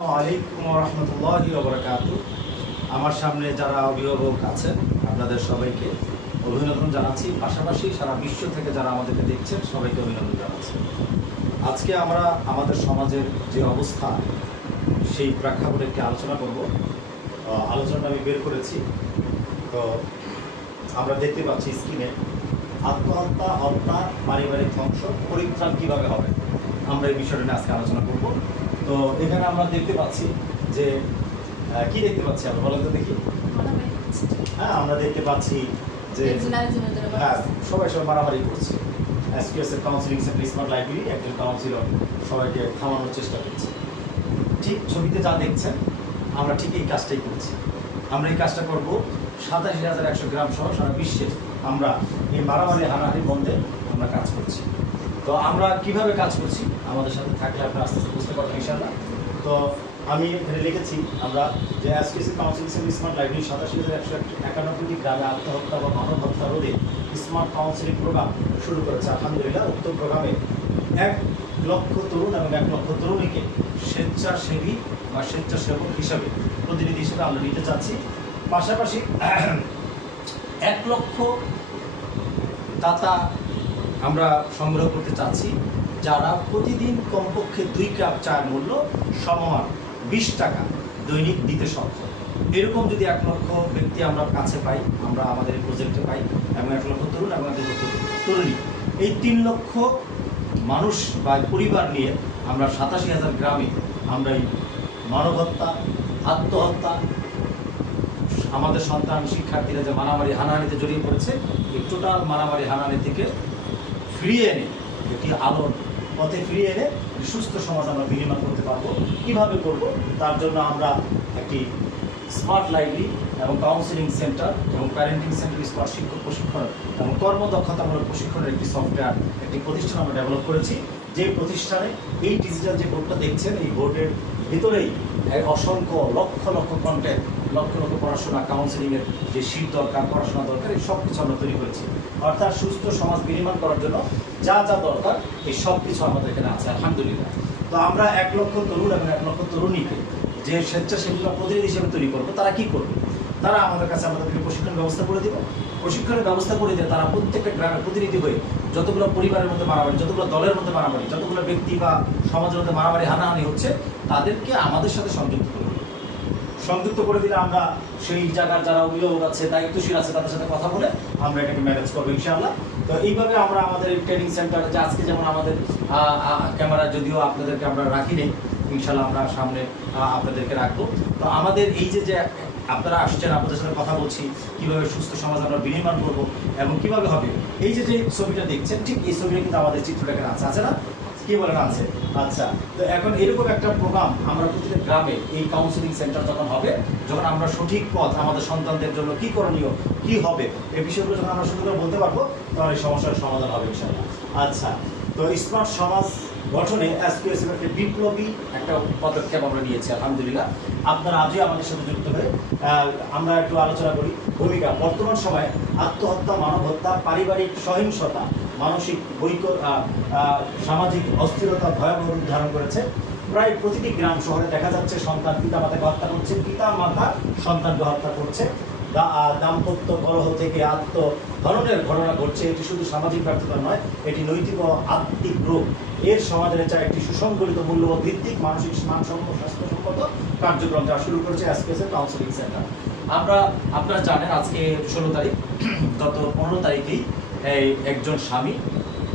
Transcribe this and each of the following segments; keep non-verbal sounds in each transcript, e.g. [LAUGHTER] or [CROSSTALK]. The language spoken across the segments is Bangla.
আলাইকুম রহমতুল্লাহি আমার সামনে যারা অভিভাবক আছেন, আপনাদের সবাইকে অভিনন্দন জানাচ্ছি। পাশাপাশি সারা বিশ্ব থেকে যারা আমাদেরকে দেখছেন, সবাইকে অভিনন্দন জানাচ্ছি। আজকে আমরা আমাদের সমাজের যে অবস্থা, সেই প্রেক্ষাপটে একটি আলোচনা করব। আলোচনাটা আমি বের করেছি। তো আমরা দেখতে পাচ্ছি স্ক্রিনে আত্মহত্যা, হত্যা, পারিবারিক ধ্বংস, পরিত্রাণ কীভাবে হবে? আমরা এই বিষয়টা নিয়ে আজকে আলোচনা করব। তো এখানে আমরা দেখতে পাচ্ছি যে কি দেখতে পাচ্ছি আমরা? বলো তো দেখি। হ্যাঁ আমরা দেখতে পাচ্ছি যে হ্যাঁ সবাই সবাই মারামারি করছে। এসপিএস এর কাউন্সিলিং সেন্টার স্মার্ট লাইব্রেরি একজন কাউন্সিলর সবাইকে থামানোর চেষ্টা করছে। ঠিক ছবিতে যা দেখছেন, আমরা ঠিক এই কাজটাই করছি। আমরা এই কাজটা করব সাতাশি হাজার একশো গ্রাম সহ সারা বিশ্বে আমরা এই মারামারি হানাহানি বন্ধে আমরা কাজ করছি। তো আমরা কীভাবে কাজ করছি? আমাদের সাথে থাকলে আপনি আস্তে আস্তে বুঝতে পারবেন ইনশাল্লাহ তো আমি এখানে লিখেছি, আমরা যে SPSC council center smart library সাতাশি হাজার একশো একানব্বইটি গ্রামে আত্মহত্যা বা মানব হত্যা রোধে স্মার্ট কাউন্সিলিং প্রোগ্রাম শুরু করেছে। আলহামদুলিল্লাহ, উক্ত প্রোগ্রামে এক লক্ষ তরুণ এবং এক লক্ষ তরুণীকে স্বেচ্ছাসেবী বা স্বেচ্ছাসেবক হিসাবে প্রতিনিধি হিসেবে আমরা নিতে চাচ্ছি। পাশাপাশি [CLEARS THROAT] এক লক্ষ দাতা আমরা সংগ্রহ করতে চাচ্ছি, যারা প্রতিদিন কমপক্ষে দুই কাপ চায়ের মূল্য, সমমান বিশ টাকা দৈনিক দিতে সক্ষম। এরকম যদি এক লক্ষ ব্যক্তি আমরা কাছে পাই, আমরা আমাদের প্রজেক্টে পাই, এবং এক লক্ষ তরুণ এবং এক লক্ষ তরুণী, এই তিন লক্ষ মানুষ বা পরিবার নিয়ে আমরা সাতাশি হাজার গ্রামে আমরা এই মানবহত্যা আত্মহত্যা, আমাদের সন্তান, শিক্ষার্থীরা যে মারামারি, হানাহানিতে জড়িয়ে পড়েছে, এই টোটাল মারামারি, হানাহানি থেকে ফিরিয়ে এনে একটি আলোর পথে ফিরিয়ে এনে সুস্থ সমাজ আমরা বিনিময় করতে পারব। কীভাবে করব? তার জন্য আমরা একটি স্মার্ট লাইব্রেরি এবং কাউন্সিলিং সেন্টার এবং প্যারেন্টিং সেন্টার স্মার্ট শিক্ষক প্রশিক্ষণ এবং কর্মদক্ষতামূলক প্রশিক্ষণের একটি সফটওয়্যার একটি প্রতিষ্ঠান আমরা ডেভেলপ করেছি। যে প্রতিষ্ঠানে এই ডিজিটাল যে বোর্ডটা দেখছেন, এই বোর্ডের ভিতরেই অসংখ্য লক্ষ লক্ষ কন্টেন্ট লক্ষ লক্ষ পড়াশোনা কাউন্সিলিংয়ের যে শীত দরকার, পড়াশোনা দরকার, এই সব কিছু আমরা তৈরি করেছি। অর্থাৎ সুস্থ সমাজ বিনির্মাণ করার জন্য যা যা দরকার, এই সব কিছু আমাদের এখানে আছে, আলহামদুলিল্লাহ। তো আমরা এক লক্ষ তরুণ এবং এক লক্ষ তরুণীকে যে স্বেচ্ছাসেবীরা প্রতিনিধি হিসেবে তৈরি করব, তারা কি করবে? তারা আমাদের কাছে আমাদেরকে প্রশিক্ষণ ব্যবস্থা করে দিব। প্রশিক্ষণের ব্যবস্থা করে দিয়ে, তারা প্রত্যেকটা গ্রামের প্রতিনিধি হয়ে যতগুলো পরিবারের মধ্যে মারামারি, যতগুলো দলের মধ্যে মারামারি, যতগুলো ব্যক্তি বা সমাজের মধ্যে মারামারি, হানাহানি হচ্ছে, তাদেরকে আমাদের সাথে সংযুক্ত করে সংযুক্ত করে দিলে আমরা সেই জায়গার যারা অভিভাবক আছে, দায়িত্বশীল আছে, তাদের সাথে কথা বলে আমরা এটাকে ম্যানেজ করব ইনশাআল্লাহ। তো এইভাবে আমরা আমাদের ট্রেনিং সেন্টার যে আজকে যেমন আমাদের ক্যামেরা যদিও আপনাদেরকে আমরা রাখি নেই, ইনশাআল্লাহ আমরা সামনে আপনাদেরকে রাখব। তো আমাদের এই যে যে আপনারা আসছেন, আপনাদের সাথে কথা বলছি, কীভাবে সুস্থ সমাজ আমরা বিনির্মাণ করব এবং কীভাবে হবে। এই যে যে ছবিটা দেখছেন, ঠিক এই ছবিটা কিন্তু আমাদের চিত্রটাকে আছে আছে না? কি বলেন আছে আচ্ছা তো এখন এরকম একটা প্রোগ্রাম আমরা প্রতিটা গ্রামে এই কাউন্সিলিং সেন্টার যখন হবে, যখন আমরা সঠিক পথ, আমাদের সন্তানদের জন্য কি করণীয়, কি হবে, এই বিষয়গুলো যখন আমরা সুন্দর বলতে পারব তখন এই সমস্যার সমাধান হবে ইনশাআল্লাহ। আচ্ছা তো স্মার্ট সমাজ গঠনে একটা বিপ্লবী একটা পদক্ষেপ আমরা নিয়েছি, আলহামদুলিল্লাহ। আপনারা আজই আমাদের সাথে যুক্ত হয়ে আমরা একটু আলোচনা করি ভূমিকা। বর্তমান সময়ে আত্মহত্যা মানব হত্যা পারিবারিক সহিংসতা, মানসিক বৈক সামাজিক অস্থিরতা ভয়াবহ রূপ ধারণ করেছে। প্রায় প্রতিটি গ্রাম শহরে দেখা যাচ্ছে সন্তান পিতা মাতাকে হত্যা করছে পিতা মাতা সন্তানকে হত্যা করছে। দাম্পত্য কলহ থেকে আত্ম ধরনের ঘটনা ঘটছে, এটি শুধু সামাজিক ব্যর্থতা নয়, এটি নৈতিক ও আত্মিক রোগ এর সমাধানে চায় একটি সুসংগঠিত, মূল্যবোধ ভিত্তিক, মানসিক, মানসম্মত, স্বাস্থ্যসম্মত কার্যক্রম যা শুরু করেছে এসপিএসের কাউন্সিলিং সেন্টার আমরা, আপনারা জানেন আজকে ষোলো তারিখ, [CLEARS THROAT] গত পনেরো তারিখেই একজন স্বামী,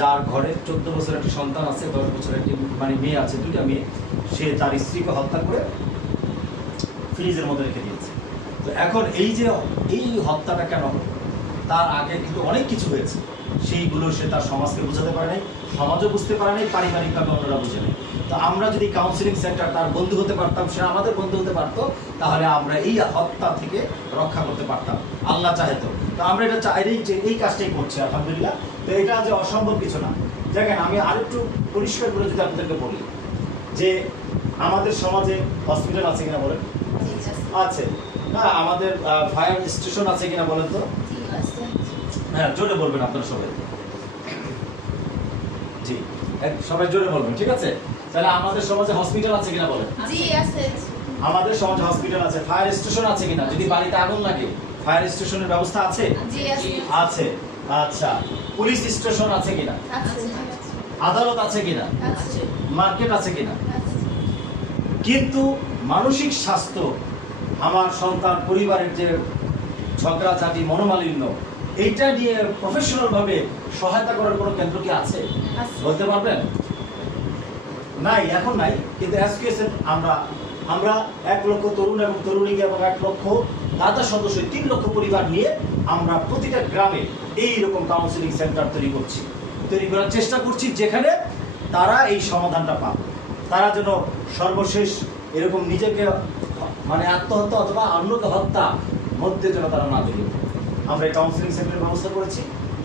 যার ঘরে চোদ্দ বছরের একটি সন্তান আছে, দশ বছরের একটি মানে মেয়ে আছে, দুইটা মেয়ে, সে তার স্ত্রীকে হত্যা করে ফ্রিজের মধ্যে রেখে দিয়েছে। তো এখন এই যে এই হত্যাটা কেন হলো? তার আগে কিন্তু অনেক কিছু হয়েছে। সেইগুলো সে তার সমাজকে বোঝাতে পারে নাই সমাজও বুঝতে পারে নাই পারিবারিকভাবে অন্যরা বুঝে নেই। তো আমরা যদি কাউন্সিলিং সেন্টার তার বন্ধু হতে পারতাম সে আমাদের বন্ধু হতে পারতো তাহলে আমরা এই হত্যা থেকে রক্ষা করতে পারতাম। আল্লাহ চাহেতো তো। আমরা এটা চাইলেই যে এই কাজটাই করছি আলহামদুলিল্লাহ। তো এটা যে অসম্ভব কিছু না। দেখেন আমি আরেকটু পরিষ্কার করে যদি আপনাদেরকে বলি যে আমাদের সমাজে হসপিটাল আছে কিনা বলেন? আছে। না আমাদের ফায়ার স্টেশন আছে কিনা বলেন তো? হ্যাঁ জোরে বলবেন আপনারা সবাই। জি সবাই জোরে বলবেন ঠিক আছে? তাহলে আমাদের সমাজে হসপিটাল আছে কিনা বলেন? জি আছে। আমাদের সমাজে হসপিটাল আছে। ফায়ার স্টেশন আছে কিনা? যদি বাড়িতে আগুন লাগে ফায়ার স্টেশনের ব্যবস্থা আছে? জি আছে। আছে। আচ্ছা পুলিশ স্টেশন আছে কিনা? আদালত আছে কিনা? মার্কেট আছে কিনা? কিন্তু মানসিক স্বাস্থ্য আমার সন্তান পরিবারের যে ঝগড়াঝাটি মনোমালিন্য এইটা নিয়ে প্রফেশনাল ভাবে সহায়তা করার কোনো কেন্দ্র কি আছে? বলতে পারবেন? নাই এখন নাই। কিন্তু এসকেএস আমরা আমরা এক লক্ষ তরুণ এবং তরুণীকে এবং এক লক্ষ দাদা সদস্য তিন লক্ষ পরিবার নিয়ে আমরা প্রতিটা গ্রামে এই রকম কাউন্সিলিং সেন্টার তৈরি করছি। তৈরি করার চেষ্টা করছি যেখানে তারা এই সমাধানটা পাবে তারা যেন সর্বশেষ এরকম নিজেকে মানে আত্মহত্যা অথবা অন্যকে হত্যা মধ্যে যেন তারা না জড়িয়ে আমরা এই কাউন্সিলিং সেন্টারের ব্যবস্থা করেছি।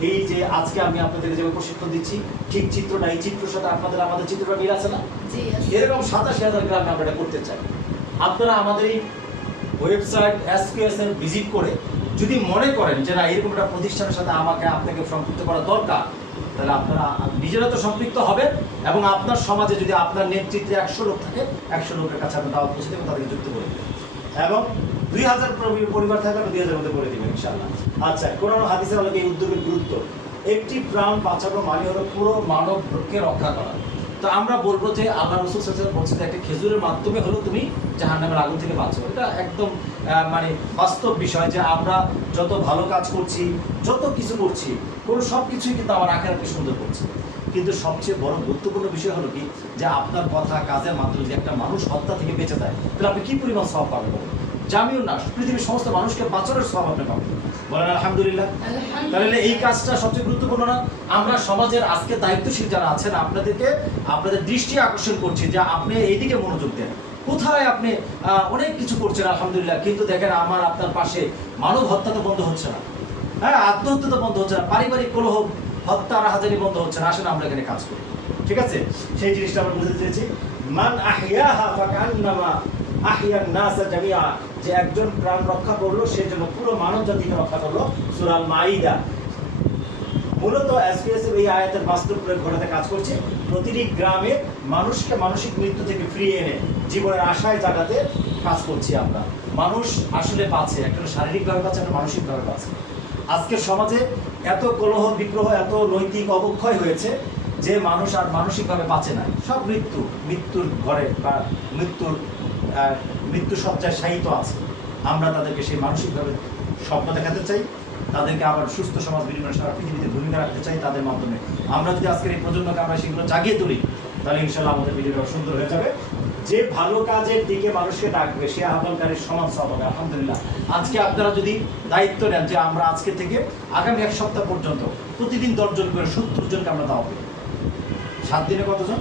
এই যে আজকে আমি আপনাদের যে প্রশিক্ষণ দিচ্ছি ঠিক চিত্রটা এই চিত্রের সাথে আপনাদের আমাদের চিত্রটা মিল আছে না? এরকম সাতাশি হাজার গ্রামে আমরা এটা করতে চাই। আপনারা আমাদের এই ওয়েবসাইট এসকিউএস এর ভিজিট করে যদি মনে করেন যে না এরকম একটা প্রতিষ্ঠানের সাথে আমাকে আপনাকে সম্পৃক্ত করা দরকার তাহলে আপনারা নিজেরা তো সম্পৃক্ত হবে এবং আপনার সমাজে যদি আপনার নেতৃত্বে একশো লোক থাকে একশো লোকের কাছে আপনি দাওয়াত পৌঁছে দেবেন তাদেরকে যুক্ত করে দেবেন এবং দুই হাজার পরিবার থাকলে দুই হাজার মধ্যে করে দেবেন ইনশাল্লাহ আচ্ছা কোরআন হাদিসের আলোকে এই উদ্যোগের গুরুত্ব। একটি প্রাণ বাঁচানো মানে হলো পুরো মানবকে রক্ষা করা। তো আমরা বলব যে আল্লাহ রসুল বলছে যে একটা খেজুরের মাধ্যমে হলো তুমি জাহান্নামের আগুন থেকে বাঁচো। এটা একদম মানে বাস্তব বিষয় যে আমরা যত ভালো কাজ করছি, যত কিছু করছি, কোনো সব কিছুই কিন্তু আমার আখেরাকে সুন্দর করছে। কিন্তু সবচেয়ে বড় গুরুত্বপূর্ণ বিষয় হলো কি যে আপনার কথা কাজের মাধ্যমে যে একটা মানুষ হত্যা থেকে বেঁচে যায় তাহলে আপনি কি পরিমাণ সব পাবেন? জামিও না পৃথিবীর সমস্ত মানুষকে বাঁচানোর সব আপনি পাবেন। বলেন আলহামদুলিল্লাহ। তাহলে এই কাজটা সবচেয়ে গুরুত্বপূর্ণ না? আমরা সমাজের আজকে দায়িত্বশীল যারা আছেন আপনাদেরকে আপনাদের দৃষ্টি আকর্ষণ করছি যে আপনি এইদিকে মনোযোগ দেন। কোথায় আপনি অনেক কিছু করছেন আলহামদুলিল্লাহ কিন্তু দেখেন আমার আপনার পাশে মানব হত্যা তো বন্ধ হচ্ছে না। হ্যাঁ আত্মহত্যা তো বন্ধ হচ্ছে না। পারিবারিক কলহ হত্যা রাহাজানি বন্ধ হচ্ছে না, আসেন আমরা এখানে কাজ করি। ঠিক আছে? সেই জিনিসটা আমরা বুঝতে চেয়েছি। মান আহিয়াহা ফাকান্নামা আহিয়ান নাসা জামিআ। যে একজন প্রাণ রক্ষা করল, সে যেন পুরো মানব জাতিকে রক্ষা করল, সূরা মাইদা মূলত এসপিএস এই আয়াতের বাস্তব প্রয়োগ ঘটাতে কাজ করছে। প্রতিটি গ্রামে মানুষকে মানসিক মৃত্যু থেকে ফিরিয়ে এনে জীবনের আশায় জাগাতে কাজ করছি আমরা। মানুষ আসলে বাঁচে, একটা শারীরিকভাবে বাঁচে, একটা মানসিকভাবে বাঁচে। আজকের সমাজে এত কলহ বিগ্রহ, এত নৈতিক অবক্ষয় হয়েছে যে মানুষ আর মানসিকভাবে বাঁচে না। সব মৃত্যু, মৃত্যুর ঘরে বা মৃত্যুর মৃত্যু সজ্জায় শায়িত আছে। আমরা তাদেরকে সেই মানসিকভাবে স্বপ্ন দেখাতে চাই, তাদেরকে আবার সুস্থ সমাজ বিনিময়ে সারা পৃথিবীতে ভূমিকা রাখতে চাই তাদের মাধ্যমে। আমরা যদি আজকের এই প্রজন্মকে আমরা সেগুলো জাগিয়ে তুলি, তাহলে ইনশাল্লাহ আমাদের ভিডিওটা সুন্দর হয়ে যাবে। যে ভালো কাজের দিকে মানুষকে ডাকবে, সে আহ্বানকারীর সমান হবে, আলহামদুলিল্লাহ। আজকে আপনারা যদি দায়িত্ব নেন যে আমরা আজকে থেকে আগামী এক সপ্তাহ পর্যন্ত প্রতিদিন দশজন করে সত্তর জনকে আমরা দাওয়া দেবো। সাত দিনে কতজন?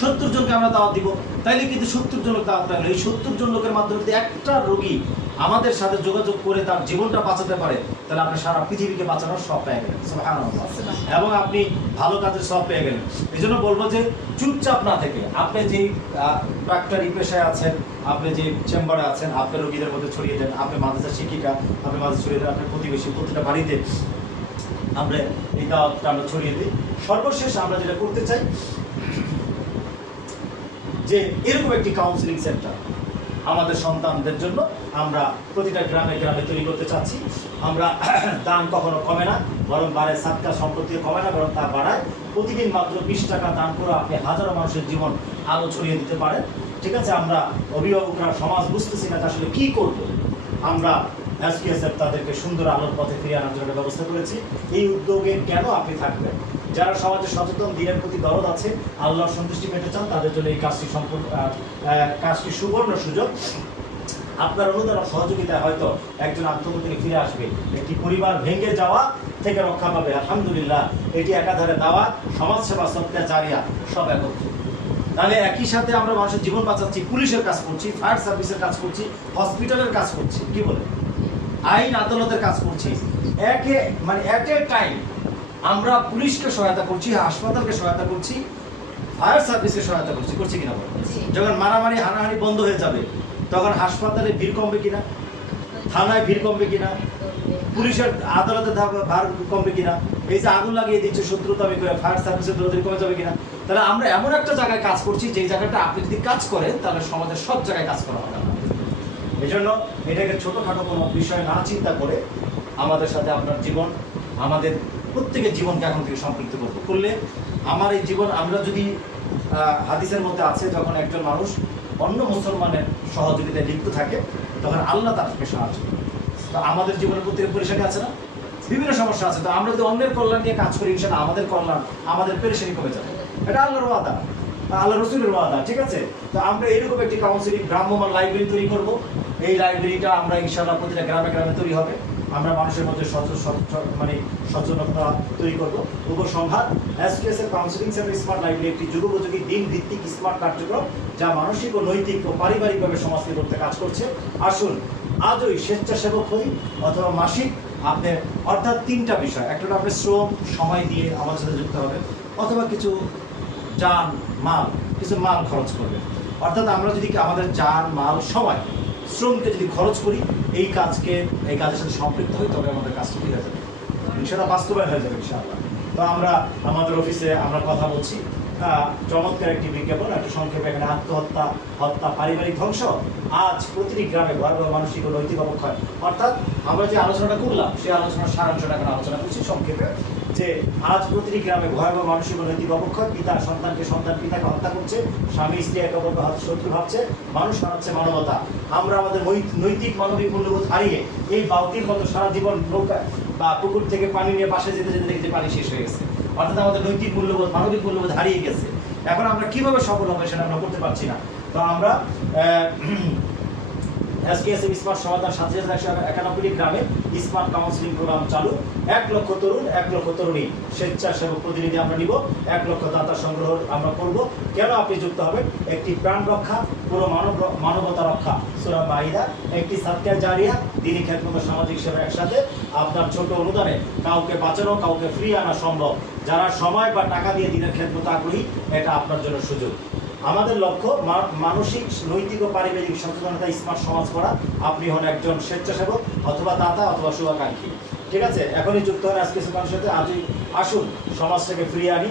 সত্তর জনকে আমরা দাওয়া দিব। তাইলে কিন্তু সত্তর জন দাওয়াত পাইলো। এই সত্তর জন লোকের মাধ্যমে একটা রোগী আমাদের সাথে যোগাযোগ করে তার জীবনটা বাঁচাতে পারে, তাহলে আপনি সারা পৃথিবীকে বাঁচানোর সব পেয়ে গেলেন। এবং আপনি ভালো কাজের সব পেয়ে গেলেন। এই জন্য বলব যে চুপচাপ না থেকে আপনি যেই ডাক্তারি পেশায় আছেন, আপনি যে চেম্বারে আছেন, আপনি রোগীদের মধ্যে ছড়িয়ে দেন, আপনি মাদ্রাসা শিক্ষিকা, আপনি মাদ্রাসা ছড়িয়ে দেন আপনার প্রতিবেশী, প্রতিটা বাড়িতে আমরা এই দাওয়াতটা আমরা ছড়িয়ে দিই। সর্বশেষ আমরা যেটা করতে চাই, যে এরকম একটি কাউন্সিলিং সেন্টার আমাদের সন্তানদের জন্য আমরা প্রতিটা গ্রামে গ্রামে তৈরি করতে চাচ্ছি। আমরা [CLEARS THROAT] দান কখনো কমে না, বরং বাড়ে সাতটা সম্পত্তি কমে না, বরং তা বাড়ায়। প্রতিদিন মাত্র বিশ টাকা দান করে আপনি হাজারো মানুষের জীবন আলো ছড়িয়ে দিতে পারেন। ঠিক আছে, আমরা অভিভাবকরা, সমাজ বুঝতেছি না আসলে কি করব। আমরা এসকেএসএফ তাদেরকে সুন্দর আলোর পথে ফিরিয়ে আনার জন্য ব্যবস্থা করেছি। এই উদ্যোগে কেন আপনি থাকবেন? যারা সমাজে সচেতন, দিনের প্রতি দরদ আছে, আল্লাহর সন্তুষ্টি পেতে চান, তাদের জন্য এই কাজটি সম্পূর্ণ কাজটি সুবর্ণ সুযোগ। আপনার অনুদান সহযোগিতায় হয়তো একজন আত্মহত্যা থেকে ফিরে আসবে। একটি পরিবার ভেঙে যাওয়া থেকে রক্ষা পাবে। আলহামদুলিল্লাহ, এটি একাধারে দেওয়া সমাজসেবা সত্যা জারিয়া সব একত্রে। তাহলে একই সাথে আমরা মানুষের জীবন বাঁচাচ্ছি, পুলিশের কাজ করছি, ফায়ার সার্ভিসের কাজ করছি, হসপিটালের কাজ করছি, কি বলে? আইন আদালতের কাজ করছি। একে মানে এট এ টাইম আমরা পুলিশকে সহায়তা করছি হাসপাতালকে সহায়তা করছি ফায়ার সার্ভিসকে সহায়তা করছি। করছি কিনা বলো? যখন মারামারি হানাহানি বন্ধ হয়ে যাবে তখন হাসপাতালে ভিড় কমবে কিনা? থানায় ভিড় কমবে কিনা? পুলিশের আদালতে ভার কমবে কিনা? এই যে আগুন লাগিয়ে দিচ্ছে শত্রুতা আমি করে ফায়ার সার্ভিসের দরদি কমে যাবে কিনা? তাহলে আমরা এমন একটা জায়গায় কাজ করছি যে জায়গাটা আপনি যদি কাজ করেন তাহলে সমাজের সব জায়গায় কাজ করা হবে। এই জন্য এটাকে ছোটোখাটো কোনো বিষয় না চিন্তা করে আমাদের সাথে আপনার জীবন আমাদের প্রত্যেকের জীবনকে এখন থেকে সম্পৃক্ত করব। করলে আমার এই জীবন, আমরা যদি হাদিসের মধ্যে আছে, যখন একজন মানুষ অন্য মুসলমানের সহযোগিতায় লিপ্ত থাকে, তখন আল্লাহ তাকে সাহায্য করে। তো আমাদের জীবনের প্রত্যেকের পরিষ্কার আছে না? বিভিন্ন সমস্যা আছে। তো আমরা যদি অন্যের কল্যাণ নিয়ে কাজ করি ইনশাল্লাহ আমাদের কল্যাণ, আমাদের পেরেশানি কমে যাবে। এটা আল্লাহর ওয়াদা। আল্লাহ রসুলের ওয়াদা, ঠিক আছে? তো আমরা এরকম একটি কাউন্সিলিং ভ্রাম্যমান লাইব্রেরি তৈরি করব। এই লাইব্রেরিটা আমরা ইনশাল্লাহ প্রতিটা গ্রামে গ্রামে তৈরি হবে। আমরা মানুষের মধ্যে মানে সচেতনতা তৈরি করব। উপসংহার এসকেএস এর কাউন্সিলিং সেন্টার স্মার্ট লাইব্রেরি একটি যুগোপযোগী দিন ভিত্তিক স্মার্ট কার্যক্রম যা মানসিক ও নৈতিক ও পারিবারিকভাবে সমাজকে করতে কাজ করছে। আসুন, আজই স্বেচ্ছাসেবক হই অথবা মাসিক আপনার অর্থাৎ তিনটা বিষয়। একটা আপনি শ্রম, সময় দিয়ে আমাদের সাথে যুক্ত হবে অথবা কিছু যান মাল, কিছু মাল খরচ করবে অর্থাৎ আমরা যদি আমাদের যান মাল সময় শ্রমকে যদি খরচ করি, এই কাজকে, এই কাজের সাথে সম্পৃক্ত হই, তবে আমাদের কাজটা কি হয়ে যাবে। ইনশাল্লাহ বাস্তবায়ন হয়ে যাবে, ইনশাআল্লাহ। তো আমরা আমাদের অফিসে আমরা কথা বলছি। চমৎকার একটি বিজ্ঞাপন, একটা সংক্ষেপে এখানে আত্মহত্যা, হত্যা, পারিবারিক ধ্বংস। আজ প্রতিটি গ্রামে ভয়াবহ মানসিক ও নৈতিক অবক্ষয়। অর্থাৎ আমরা যে আলোচনাটা করলাম, সেই আলোচনার সারাংশটা এখন আলোচনা করছি সংক্ষেপে। যে আজ প্রতিটি গ্রামে ভয়াবহ মানসিক নৈতিক অবক্ষয় পিতা, সন্তানকে সন্তান পিতাকে হত্যা করছে, স্বামী, স্ত্রী একে অপরকে শত্রু ভাবছে, মানুষ হারাচ্ছে মানবতা। আমরা আমাদের নৈতিক মানবিক মূল্যবোধ হারিয়ে এই বাউতির মতো সারা জীবন নৌকা বা পুকুর থেকে পানি নিয়ে পাশে যেতে যেতে দেখতে পানি শেষ হয়ে গেছে। অর্থাৎ আমাদের নৈতিক মূল্যবোধ, মানবিক মূল্যবোধ হারিয়ে গেছে। এখন আমরা কীভাবে সফল হবে সেটা আমরা করতে পারছি না। তো আমরা এসকেএসএম স্মার্ট সমাধান সাত হাজার একশো একানব্বইটি গ্রামে স্মার্ট কাউন্সিলিং প্রোগ্রাম চালু। এক লক্ষ তরুণ, এক লক্ষ তরুণী স্বেচ্ছাসেবক প্রতিনিধি আমরা নিব। এক লক্ষ দাতা সংগ্রহ আমরা করব। কেন আপনি যুক্ত হবেন? একটি প্রাণ রক্ষা, পুরো মানব মানবতা রক্ষা। সুরা মাহিদা একটি সাতকার জারিয়া, দিনী খেদমত সামাজিক সেবা একসাথে। আপনার ছোট অনুদানে কাউকে বাঁচানো, কাউকে ফ্রি আনা সম্ভব। যারা সময় বা টাকা দিয়ে দিনের খেদমত আগ্রহী, এটা আপনার জন্য সুযোগ। আমাদের লক্ষ্য মানসিক, নৈতিক ও পারিবারিক সচেতনতা স্মার্ট সমাজ করা আপনি হন একজন স্বেচ্ছাসেবক অথবা দাতা অথবা শুভাকাঙ্ক্ষী। ঠিক আছে? এখনই যুক্ত হন আজকে মানুষের সাথে। আজই আসুন সমাজটাকে ফিরিয়ে আনি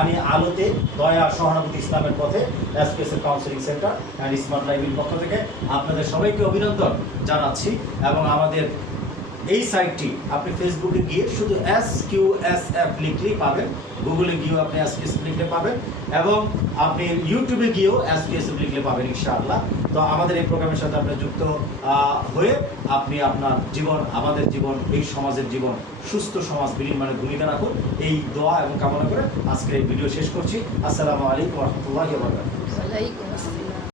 আনি আলোতে দয়া সহানুভূতি ইসলামের পথে SKSL counselling center and smart লাইভের পক্ষ থেকে। আপনাদের সবাইকে অভিনন্দন জানাচ্ছি এবং আমাদের এই সাইটটি আপনি ফেসবুকে গিয়ে শুধু এস কিউ এস এফ লিখলেই পাবেন। গুগলে গিয়েও আপনি এস কিউ লিখলে পাবেন এবং আপনি ইউটিউবে গিয়েও এস কিউ এস লিখলে পাবেন ইনশাআল্লাহ। তো আমাদের এই প্রোগ্রামের সাথে আপনি যুক্ত হয়ে আপনি আপনার জীবন, আমাদের জীবন, এই সমাজের জীবন, সুস্থ সমাজ বিনির্মাণে ভূমিকা রাখুন। এই দোয়া এবং কামনা করে আজকের এই ভিডিও শেষ করছি। আসসালামু আলাইকুম রহমতুল্লাহ